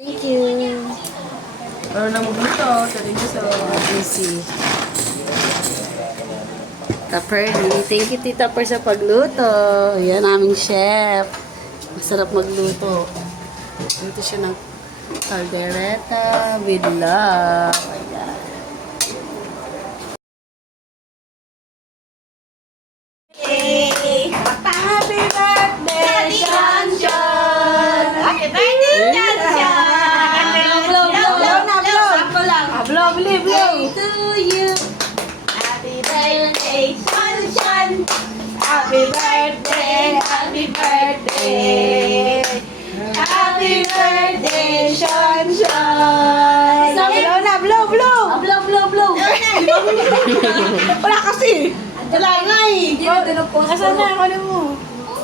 Thank you. Ano na magluto? Thank you so Easy. Tita Pearly. Thank you, Tita Per, sa pagluto. Yan, aming chef. Masarap magluto. Luto siya ng caldereta with love. Ayan. Happy birthday, Shanshan! Happy birthday, Shanshan! Blow na, blow! To you. Happy birthday, Shanshan! Happy birthday, happy birthday! Happy birthday, Shanshan! Blow na, blow! Blow. Wala kasi! Wala nga eh! Asan na? Ano mo?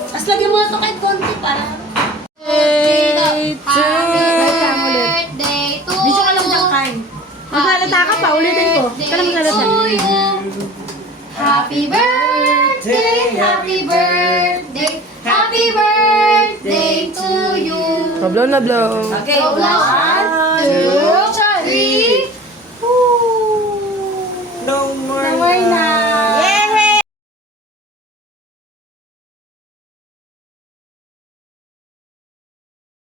Tapos lagyan mo na ito kahit konti para. Happy birthday to Di ka lang dyan kain. Maglalata ka pa, ulitin ko. Ka na maglalata. Happy birthday, happy birthday, happy birthday to you. Blow na, blow. Okay, Go now. 1, 2, 3. No more na.